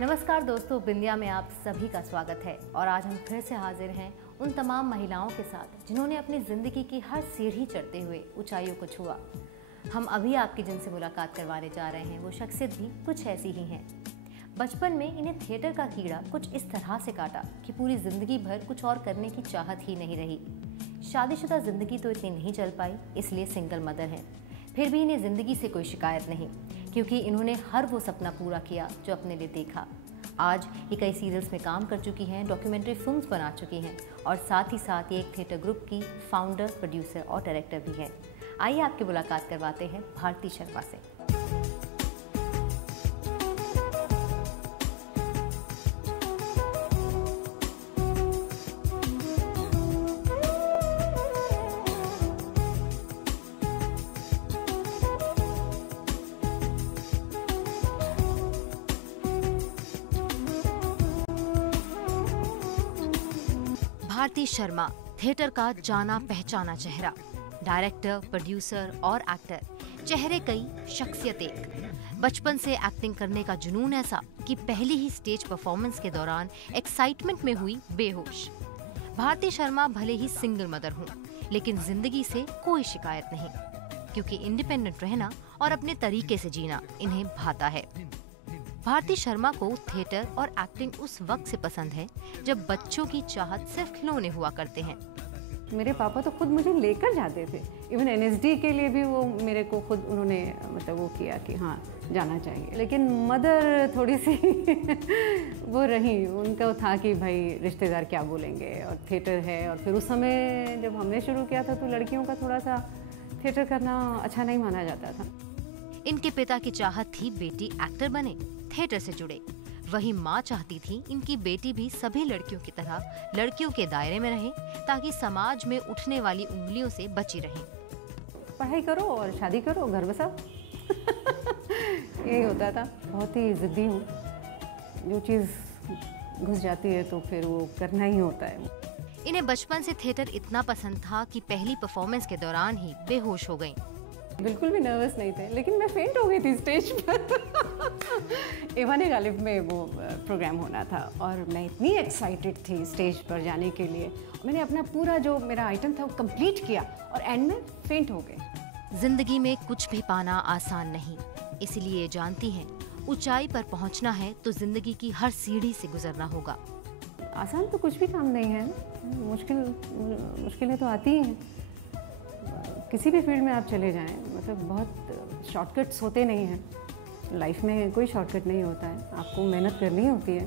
नमस्कार दोस्तों, बिंदिया में आप सभी का स्वागत है। और आज हम फिर से हाजिर हैं उन तमाम महिलाओं के साथ जिन्होंने अपनी जिंदगी की हर सीढ़ी चढ़ते हुए ऊंचाइयों को छुआ। हम अभी आपकी जिनसे मुलाकात करवाने जा रहे हैं वो शख्सियत भी कुछ ऐसी ही हैं। बचपन में इन्हें थिएटर का कीड़ा कुछ इस तरह से काटा कि पूरी जिंदगी भर कुछ और करने की चाहत ही नहीं रही। शादीशुदा जिंदगी तो इतनी नहीं चल पाई, इसलिए सिंगल मदर हैं। फिर भी इन्हें जिंदगी से कोई शिकायत नहीं, क्योंकि इन्होंने हर वो सपना पूरा किया जो अपने लिए देखा। आज ये कई सीरियल्स में काम कर चुकी हैं, डॉक्यूमेंट्री फिल्म्स बना चुकी हैं और साथ ही साथ ये एक थिएटर ग्रुप की फाउंडर, प्रोड्यूसर और डायरेक्टर भी हैं। आइए आपकी मुलाकात करवाते हैं भारती शर्मा से। भारती शर्मा थिएटर का जाना पहचाना चेहरा, डायरेक्टर, प्रोड्यूसर और एक्टर। चेहरे कई, शख्सियत एक। बचपन से एक्टिंग करने का जुनून ऐसा कि पहली ही स्टेज परफॉर्मेंस के दौरान एक्साइटमेंट में हुई बेहोश। भारती शर्मा भले ही सिंगल मदर हूँ, लेकिन जिंदगी से कोई शिकायत नहीं, क्योंकि इंडिपेंडेंट रहना और अपने तरीके से जीना इन्हें भाता है। भारती शर्मा को थिएटर और एक्टिंग उस वक्त से पसंद है जब बच्चों की चाहत सिर्फ खिलौने हुआ करते हैं। मेरे पापा तो खुद मुझे लेकर जाते थे, इवन एनएसडी के लिए भी वो मेरे को खुद उन्होंने मतलब वो किया कि हाँ जाना चाहिए। लेकिन मदर थोड़ी सी वो रही, उनका था कि भाई रिश्तेदार क्या बोलेंगे, और थिएटर है। और फिर उस समय जब हमने शुरू किया था तो लड़कियों का थोड़ा सा थिएटर करना अच्छा नहीं माना जाता था। इनके पिता की चाहत थी बेटी एक्टर बने, थिएटर से जुड़े। वही माँ चाहती थी इनकी बेटी भी सभी लड़कियों की तरह लड़कियों के दायरे में रहे, ताकि समाज में उठने वाली उंगलियों से बची रहे। पढ़ाई करो और शादी करो, घर बसाओ। यही होता था। बहुत ही जिद्दी हूँ, जो चीज़ घुस जाती है तो फिर वो करना ही होता है। इन्हें बचपन से थिएटर इतना पसंद था कि पहली परफॉर्मेंस के दौरान ही बेहोश हो गईं। बिल्कुल भी नर्वस नहीं थे, लेकिन मैं फेंट हो गई थी स्टेज पर। एवाने गालिब में वो प्रोग्राम होना था और मैं इतनी एक्साइटेड थी स्टेज पर जाने के लिए। मैंने अपना पूरा जो मेरा आइटम था वो कंप्लीट किया और एंड में फेंट हो गए। जिंदगी में कुछ भी पाना आसान नहीं, इसलिए जानती हैं ऊंचाई पर पहुंचना है तो जिंदगी की हर सीढ़ी से गुजरना होगा। आसान तो कुछ भी काम नहीं है, मुश्किलें तो आती ही हैं। किसी भी फील्ड में आप चले जाएं, मतलब बहुत शॉर्टकट्स होते नहीं हैं। लाइफ में कोई शॉर्टकट नहीं होता है, आपको मेहनत करनी होती है,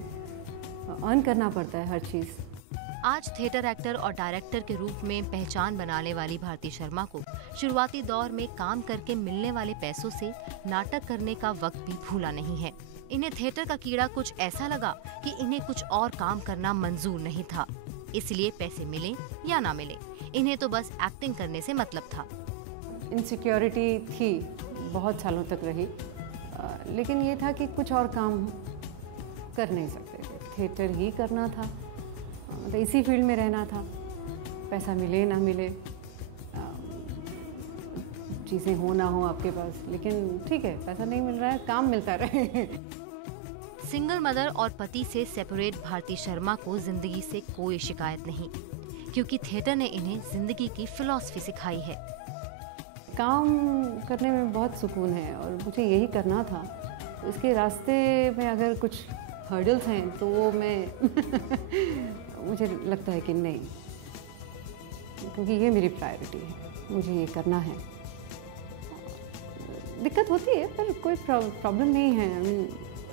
अर्न करना पड़ता है हर चीज़। आज थिएटर एक्टर और डायरेक्टर के रूप में पहचान बनाने वाली भारती शर्मा को शुरुआती दौर में काम करके मिलने वाले पैसों से नाटक करने का वक्त भी भूला नहीं है। इन्हें थिएटर का कीड़ा कुछ ऐसा लगा कि इन्हें कुछ और काम करना मंजूर नहीं था, इसलिए पैसे मिले या ना मिले, इन्हें तो बस एक्टिंग करने से मतलब था। इनसिक्योरिटी थी, बहुत सालों तक रही, लेकिन ये था कि कुछ और काम कर नहीं सकते थे, थिएटर ही करना था, मतलब इसी फील्ड में रहना था। पैसा मिले ना मिले, चीज़ें हो ना हो आपके पास, लेकिन ठीक है, पैसा नहीं मिल रहा है, काम मिलता रहे। सिंगल मदर और पति से सेपरेट भारती शर्मा को जिंदगी से कोई शिकायत नहीं, क्योंकि थिएटर ने इन्हें जिंदगी की फिलॉसफी सिखाई है। काम करने में बहुत सुकून है और मुझे यही करना था। तो इसके रास्ते में अगर कुछ हर्डल्स हैं तो वो मैं मुझे लगता है कि नहीं, क्योंकि ये मेरी प्रायोरिटी है, मुझे ये करना है। दिक्कत होती है पर कोई प्रॉब्लम नहीं है।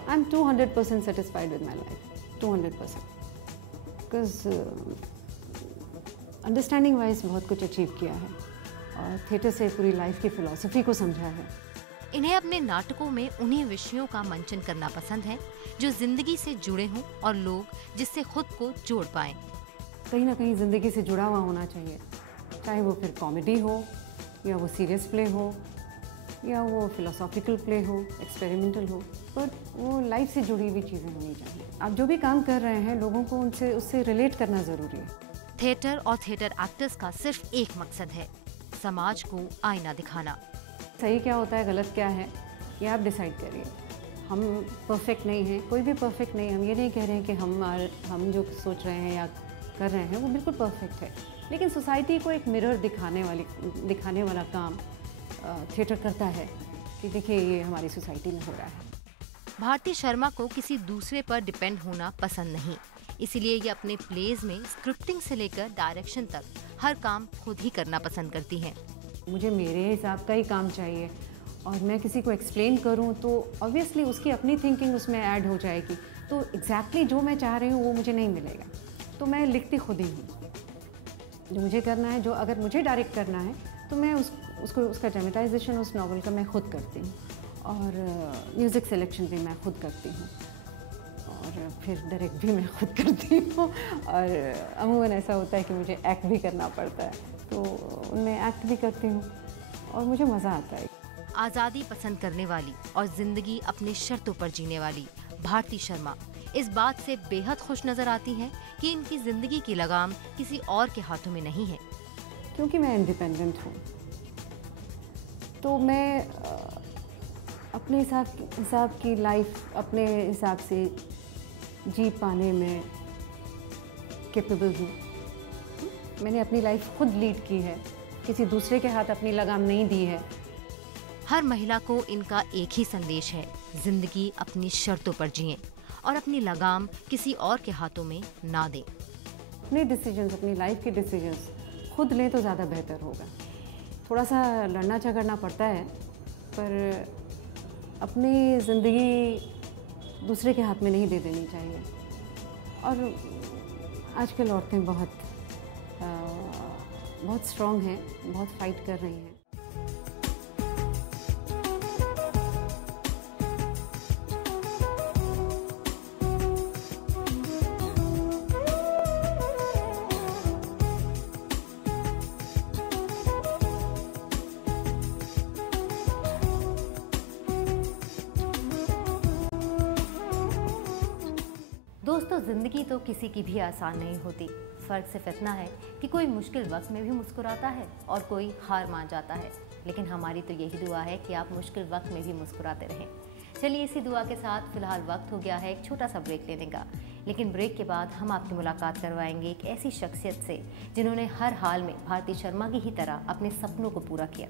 I am 200% satisfied with my life, 200%। Because understanding wise बहुत कुछ अचीव किया है और थिएटर से पूरी लाइफ की फिलॉसफी को समझा है। इन्हें अपने नाटकों में उन्हीं विषयों का मंचन करना पसंद है जो जिंदगी से जुड़े हों और लोग जिससे खुद को जोड़ पाएं। कहीं ना कहीं ज़िंदगी से जुड़ा हुआ होना चाहिए, चाहे वो फिर कॉमेडी हो या वो सीरियस प्ले हो या वो फिलोसॉफिकल प्ले हो, एक्सपेरिमेंटल हो, पर वो लाइफ से जुड़ी हुई चीज़ें होनी चाहिए। आप जो भी काम कर रहे हैं लोगों को उससे रिलेट करना ज़रूरी है। थिएटर और थिएटर एक्टर्स का सिर्फ एक मकसद है, समाज को आईना दिखाना। सही क्या होता है, गलत क्या है, ये आप डिसाइड करिए। हम परफेक्ट नहीं हैं, कोई भी परफेक्ट नहीं है। हम ये नहीं कह रहे हैं कि हम जो सोच रहे हैं या कर रहे हैं वो बिल्कुल परफेक्ट है, लेकिन सोसाइटी को एक मिरर दिखाने वाला काम थिएटर करता है कि देखिए ये हमारी सोसाइटी में हो रहा है। भारती शर्मा को किसी दूसरे पर डिपेंड होना पसंद नहीं, इसीलिए ये अपने प्लेज में स्क्रिप्टिंग से लेकर डायरेक्शन तक हर काम खुद ही करना पसंद करती हैं। मुझे मेरे हिसाब का ही काम चाहिए और मैं किसी को एक्सप्लेन करूं तो ऑब्वियसली उसकी अपनी थिंकिंग उसमें ऐड हो जाएगी, तो एग्जैक्टली जो मैं चाह रही हूँ वो मुझे नहीं मिलेगा। तो मैं लिखती खुद ही हूँ, जो मुझे करना है, जो अगर मुझे डायरेक्ट करना है तो मैं उसका ड्रामेटाइजेशन उस नॉवल का मैं खुद करती हूँ और म्यूज़िक सिलेक्शन भी मैं खुद करती हूँ और फिर डायरेक्ट भी मैं खुद करती हूँ। और अमूमन ऐसा होता है कि मुझे एक्ट भी करना पड़ता है, तो उनमें एक्ट भी करती हूँ और मुझे मज़ा आता है। आज़ादी पसंद करने वाली और जिंदगी अपनी शर्तों पर जीने वाली भारती शर्मा इस बात से बेहद खुश नजर आती हैं कि इनकी जिंदगी की लगाम किसी और के हाथों में नहीं है। क्योंकि मैं इंडिपेंडेंट हूँ तो मैं अपने हिसाब की लाइफ अपने हिसाब से जी पाने में कैपेबल हूँ। मैंने अपनी लाइफ खुद लीड की है, किसी दूसरे के हाथ अपनी लगाम नहीं दी है। हर महिला को इनका एक ही संदेश है, जिंदगी अपनी शर्तों पर जिएं और अपनी लगाम किसी और के हाथों में ना दें। अपने डिसीजंस, अपनी लाइफ के डिसीजंस खुद लें तो ज़्यादा बेहतर होगा। थोड़ा सा लड़ना झगड़ना पड़ता है, पर अपनी ज़िंदगी दूसरे के हाथ में नहीं दे देनी चाहिए। और आजकल औरतें बहुत स्ट्रॉन्ग हैं, बहुत फाइट कर रही हैं। दोस्तों, जिंदगी तो किसी की भी आसान नहीं होती। फ़र्क सिर्फ इतना है कि कोई मुश्किल वक्त में भी मुस्कुराता है और कोई हार मान जाता है। लेकिन हमारी तो यही दुआ है कि आप मुश्किल वक्त में भी मुस्कुराते रहें। चलिए, इसी दुआ के साथ फिलहाल वक्त हो गया है एक छोटा सा ब्रेक लेने का। लेकिन ब्रेक के बाद हम आपकी मुलाकात करवाएंगे एक ऐसी शख्सियत से जिन्होंने हर हाल में भारती शर्मा की ही तरह अपने सपनों को पूरा किया।